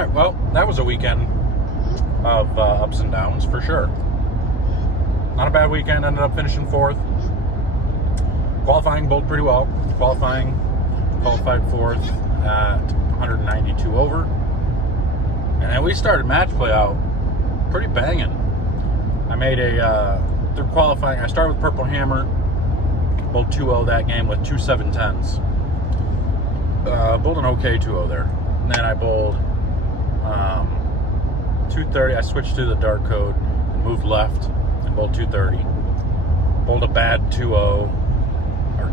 right, well, that was a weekend of ups and downs for sure. Not a bad weekend. Ended up finishing 4th. Qualifying bowled pretty well. Qualified 4th at 192 over. And then we started match play out pretty banging. I made through qualifying, I started with Purple Hammer, bowled 2-0 that game with 2 7-10s. Bowled an okay 2-0 there. And then I bowled 230. I switched to the dark code and moved left and bowled 230. Bowled a bad 2-0 or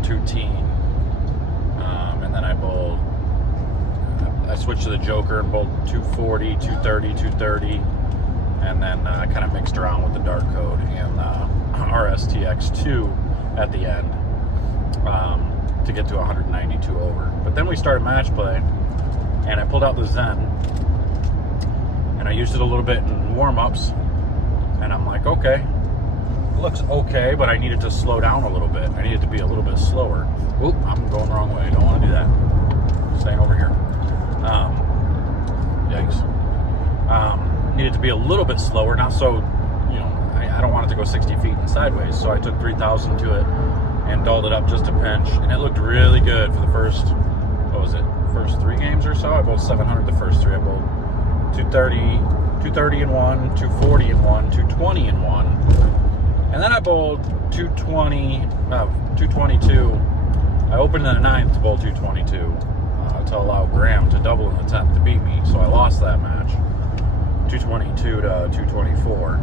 2-teen. And then I switched to the Joker and bowled 240, 230, 230. And then I kind of mixed around with the dark code and RSTX2 at the end to get to 192 over. But then we started match play, and I pulled out the Zen, and I used it a little bit in warm-ups, and I'm like, okay, it looks okay, but I needed to slow down a little bit. I needed to be a little bit slower. Oop, I'm going the wrong way. Don't want to do that. Staying over here. Yikes. Needed to be a little bit slower, not so, I don't want it to go 60 feet and sideways, so I took 3,000 to it and dolled it up just a pinch, and it looked really good for the first 3 games or so. I bowled 700 the first 3. I bowled 230 in one, 240 in one, 220 in one, and then I bowled 222. I opened in the 9th to bowl 222 to allow Graham to double in the 10th to beat me, so I lost that match. 222 to 224.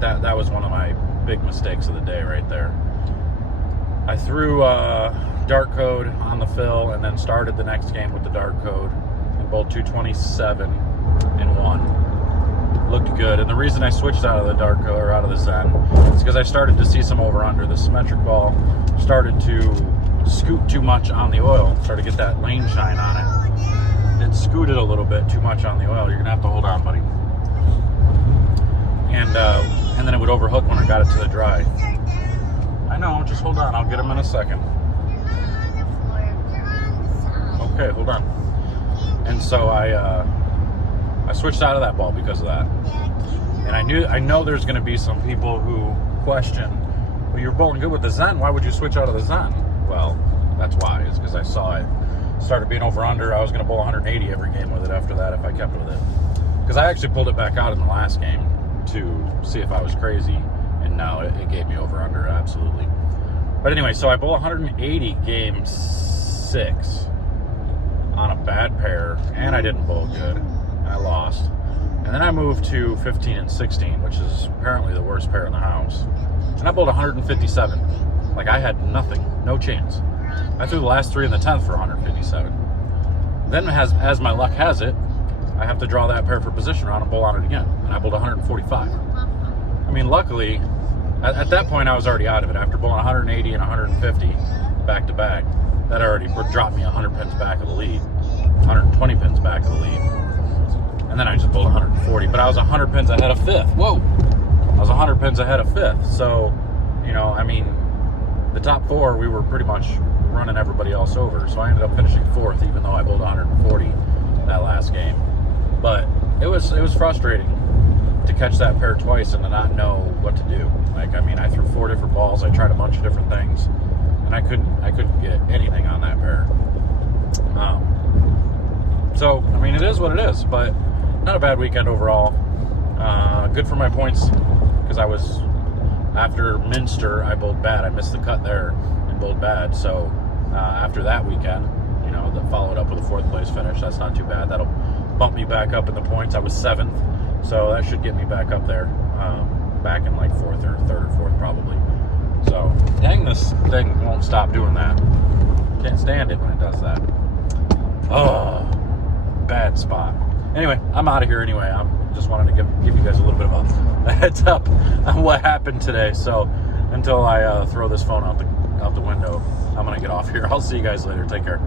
That was one of my big mistakes of the day right there. I threw dark code on the fill and then started the next game with the dark code and bowled 227 in one. Looked good, and the reason I switched out of the dark code or out of the Zen is because I started to see some over under. The symmetric ball started to scoot too much on the oil, started to get that lane shine on it. It scooted a little bit too much on the oil. You're gonna have to hold on, buddy. And then it would overhook when I got it to the dry. I know, just hold on. I'll get him in a second. Okay, hold on. And so I switched out of that ball because of that. And I know there's gonna be some people who question, well, you're bowling good with the Zen. Why would you switch out of the Zen? Well, that's why. It's because I saw it started being over under. I was going to bowl 180 every game with it after that if I kept with it, because I actually pulled it back out in the last game to see if I was crazy, and no, it gave me over under absolutely. But anyway, so I bowl 180 game 6 on a bad pair, and I didn't bowl good. I lost, and then I moved to 15 and 16, which is apparently the worst pair in the house, and I bowled 157. Like, I had nothing, no chance. I threw the last 3 in the 10th for 157. Then, as my luck has it, I have to draw that pair for position round and bowl on it again. And I bowled 145. I mean, luckily, at that point, I was already out of it. After bowling 180 and 150 back to back, that already dropped me 100 pins back of the lead, 120 pins back of the lead. And then I just bowled 140. But I was 100 pins ahead of 5th. Whoa! I was 100 pins ahead of 5th. So, I mean, the top 4, we were pretty much running everybody else over, so I ended up finishing 4th, even though I bowled 140 that last game. But it was frustrating to catch that pair twice and to not know what to do. Like, I mean, I threw 4 different balls, I tried a bunch of different things, and I couldn't get anything on that pair. So I mean, it is what it is, but not a bad weekend overall. Good for my points, because I was, after Minster, I bowled bad. I missed the cut there and bowled bad. So after that weekend, that followed up with a 4th place finish. That's not too bad. That'll bump me back up in the points. I was 7th, so that should get me back up there, back in like 4th or 3rd or 4th probably. So dang, this thing won't stop doing that. Can't stand it when it does that. Oh, bad spot. Anyway, I'm out of here anyway. I just wanted to give you guys a little bit of a heads up on what happened today. So until I throw this phone out the window, I'm going to get off here. I'll see you guys later. Take care.